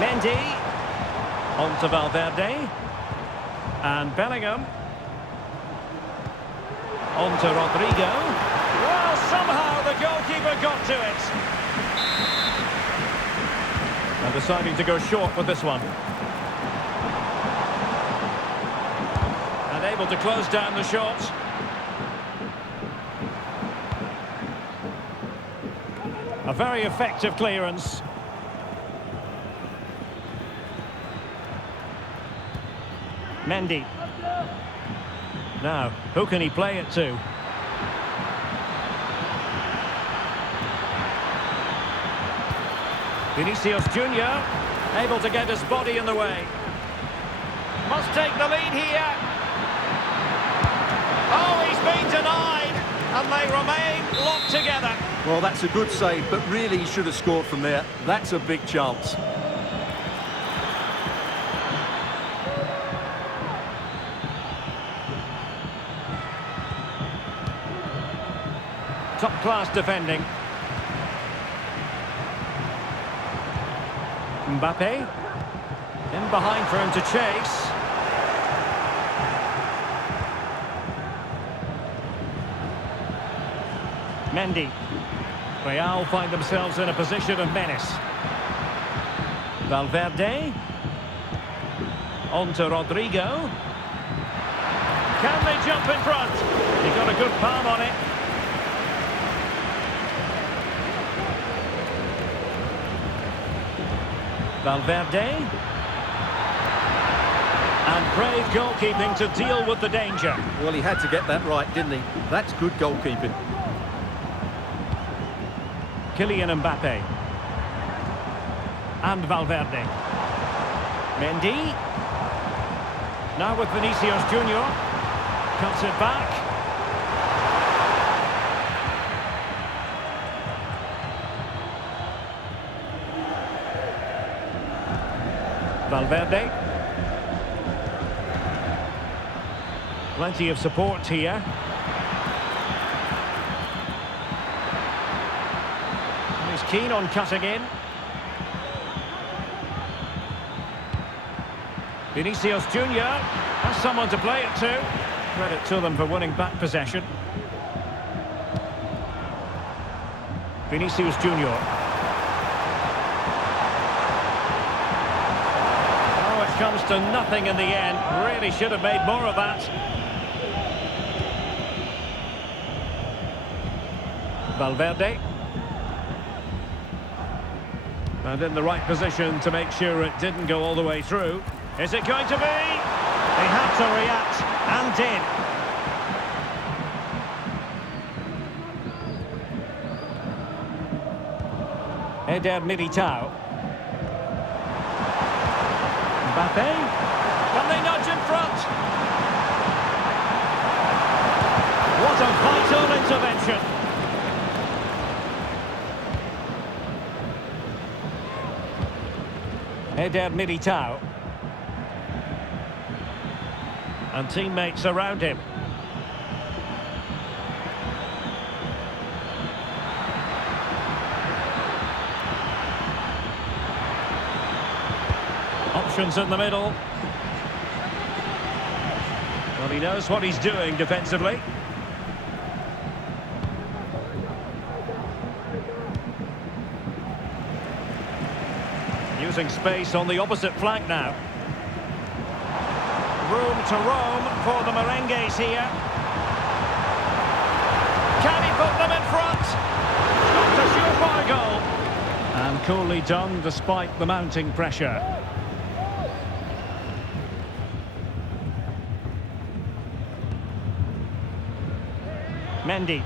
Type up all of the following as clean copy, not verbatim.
Mendy. On to Valverde. And Bellingham. On to Rodrigo. Well, somehow the goalkeeper got to it. And deciding to go short with this one. And able to close down the shot. A very effective clearance. Mendy. Now, who can he play it to? Vinicius Junior, able to get his body in the way. Must take the lead here. Oh, he's been denied, and they remain locked together. Well, that's a good save, but really he should have scored from there. That's a big chance. Top-class defending. Mbappe. In behind for him to chase. Mendy. Real find themselves in a position of menace. Valverde. On to Rodrigo. Can they jump in front? He got a good palm on it. Valverde. And brave goalkeeping to deal with the danger. Well, he had to get that right, didn't he? That's good goalkeeping. Kylian Mbappe. And Valverde. Mendy. Now with Vinicius Junior. Cuts it back. Valverde. Plenty of support here. And he's keen on cutting in. Vinicius Junior has someone to play it to. Credit to them for winning back possession. Vinicius Junior. Comes to nothing in the end. Really should have made more of that. Valverde. And in the right position to make sure it didn't go all the way through. Is it going to be? He had to react and did. Eder Militao. Mbappe, can they nudge in front? What a vital intervention. Eder Militao. And teammates around him. Options in the middle. Well, he knows what he's doing defensively. Using space on the opposite flank now. Room to roam for the Merengues here. Can he put them in front? Not a surefire goal. And coolly done despite the mounting pressure. Mendy.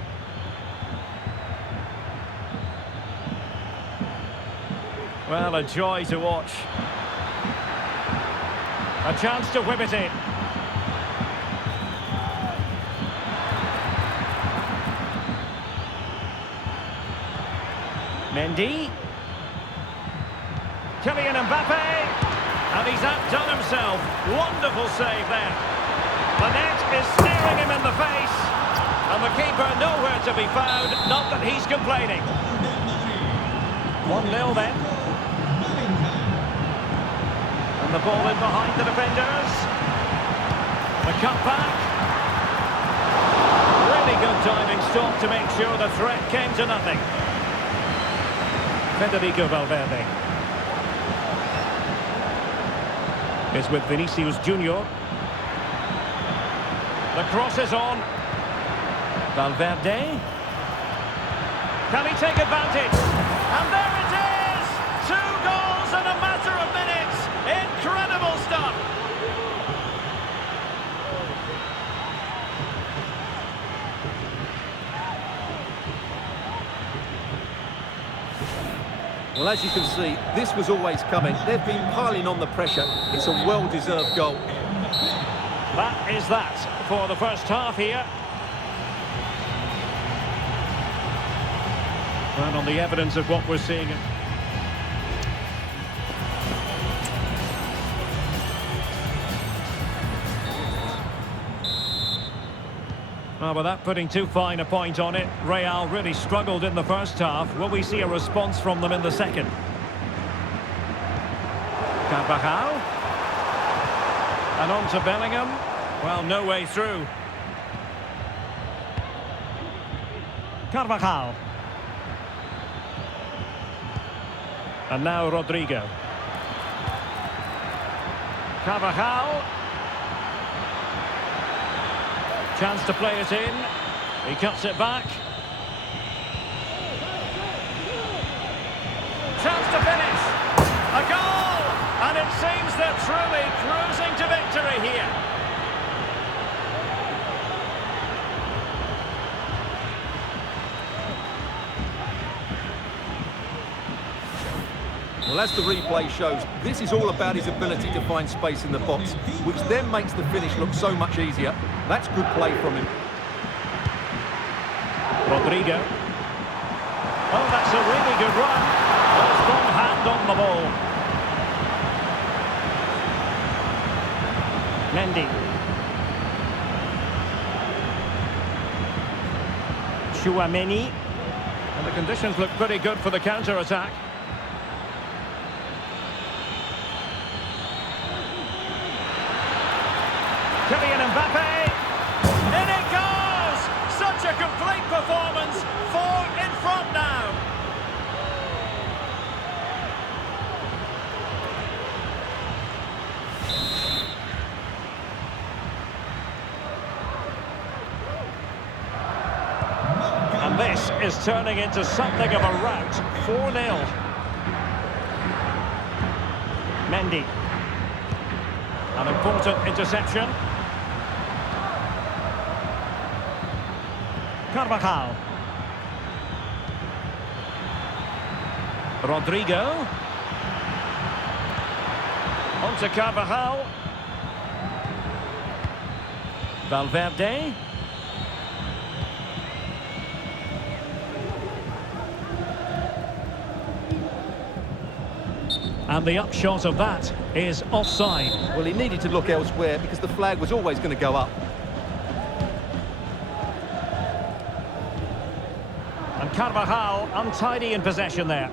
Well, a joy to watch. A chance to whip it in. Mendy. Kylian Mbappe. And he's outdone himself. Wonderful save there. The net is staring him in the face. And the keeper nowhere to be found. Not that he's complaining. 1-0 then. the ball in behind the defenders. The cut back. Really good diving stop to make sure the threat came to nothing. Federico Valverde is with Vinicius Junior. The cross is on. Valverde. Can he take advantage? And there it is! 2 goals in a matter of minutes. Incredible stuff. Well, as you can see, this was always coming. They've been piling on the pressure. It's a well-deserved goal. That is that for the first half here. And on the evidence of what we're seeing. Well, without putting too fine a point on it, Real really struggled in the first half. Will we see a response from them in the second? Carvajal. And on to Bellingham. Well, no way through. Carvajal. And now Rodrigo. Carvajal. Chance to play it in. He cuts it back. Chance to finish. A goal! And it seems they're truly cruising to victory here. Well, as the replay shows, this is all about his ability to find space in the box, which then makes the finish look so much easier. That's good play from him. Rodrigo. Oh, that's a really good run. A strong hand on the ball. Mendy. Tchouaméni. And the conditions look pretty good for the counter-attack. Kylian Mbappe, in it goes! Such a complete performance, 4 in front now. And this is turning into something of a rout, 4-0. Mendy, an important interception. Carvajal. Rodrigo. On to Carvajal. Valverde. And the upshot of that is offside. Well, he needed to look elsewhere because the flag was always going to go up. And Carvajal untidy in possession there.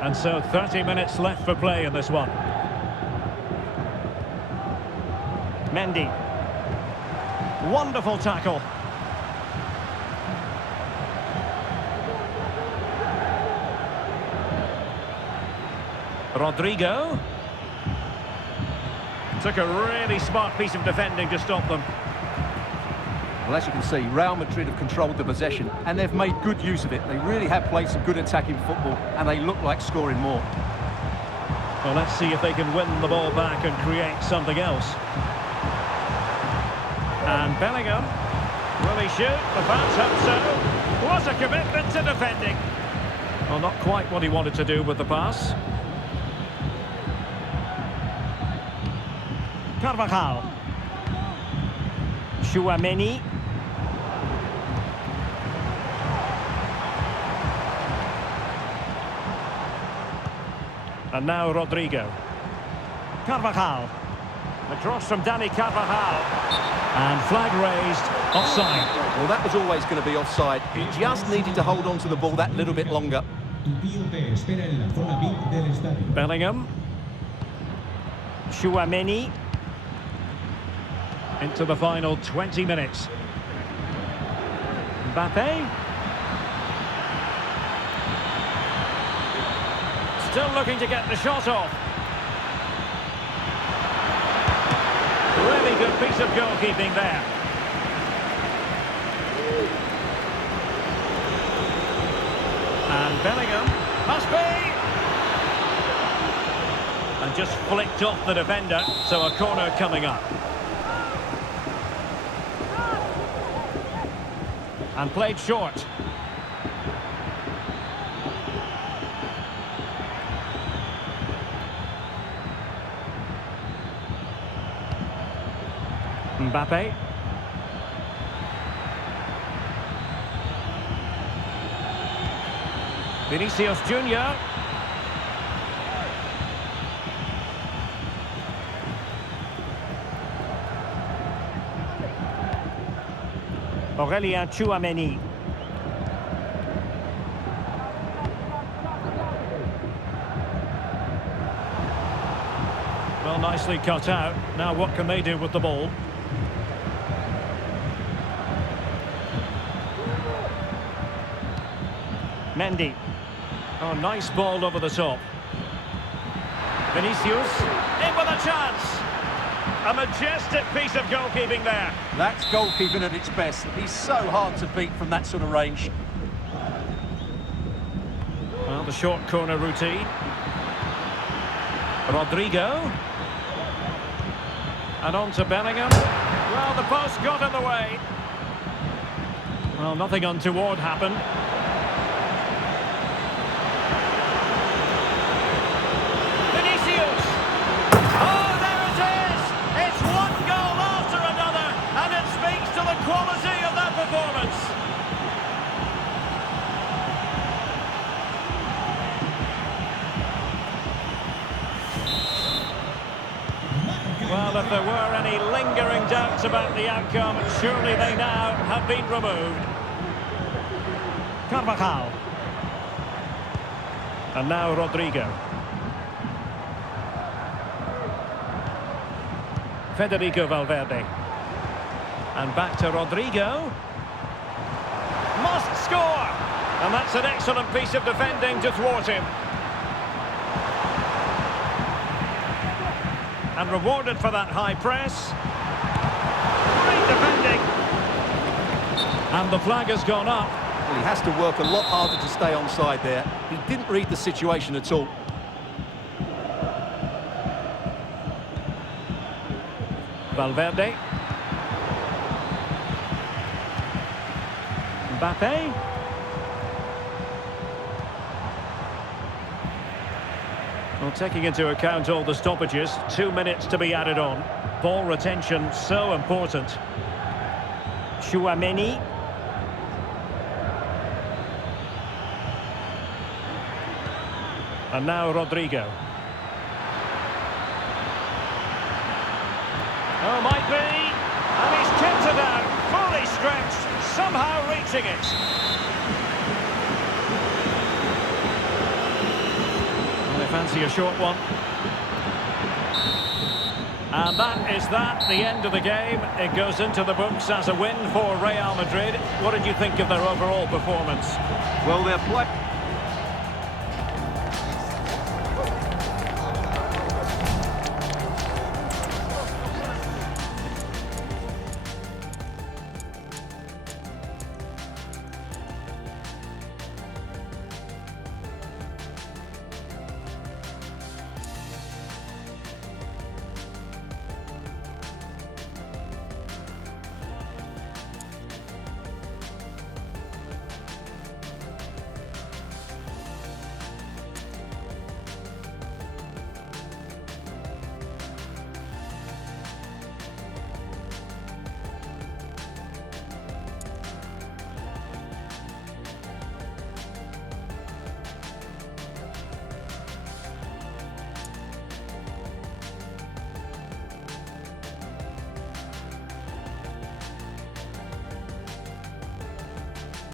And so 30 minutes left for play in this one. Mendy. Wonderful tackle. Rodrigo. Took a really smart piece of defending to stop them. Well, as you can see, Real Madrid have controlled the possession and they've made good use of it. They really have played some good attacking football and they look like scoring more. Well, let's see if they can win the ball back and create something else. And Bellingham. Will he shoot? The fans hope so. What a commitment to defending. Well, not quite what he wanted to do with the pass. Carvajal. Tchouaméni. And now Rodrigo. Carvajal. The cross from Dani Carvajal. And flag raised, offside. Well, that was always going to be offside. He just needed to hold on to the ball that little bit longer. Tu tío te espera en la zona VIP del estadio. Bellingham. Tchouaméni. Into the final 20 minutes. Mbappe. Still looking to get the shot off. Really good piece of goalkeeping there. And Bellingham must be. And just flicked off the defender, so a corner coming up. And played short. Mbappe. Vinicius Junior. Aurélien Tchouaméni. Well, nicely cut out. Now what can they do with the ball? Mendy. Oh, nice ball over the top. Vinicius. In with a chance. A majestic piece of goalkeeping there. That's goalkeeping at its best. He's so hard to beat from that sort of range. Well, the short corner routine. Rodrigo. And on to Bellingham. Well, the post got in the way. Well, nothing untoward happened. Vinicius! Oh, there it is! It's one goal after another, and it speaks to the quality of that performance. Well, if there were any lingering doubts about the outcome, surely they now have been removed. Carvajal. And now Rodrigo. Federico Valverde. And back to Rodrigo. Must score! And that's an excellent piece of defending to thwart him. And rewarded for that high press. Great defending. And the flag has gone up. Well, he has to work a lot harder to stay onside there. He didn't read the situation at all. Valverde. Mbappe. Well, taking into account all the stoppages, 2 minutes to be added on. Ball retention so important. Tchouaméni. And now Rodrigo. Oh, might be. And he's kept it out, fully stretched, somehow reaching it. Well, they fancy a short one. And that is the end of the game. It goes into the books as a win for Real Madrid. What did you think of their overall performance? Well, their play...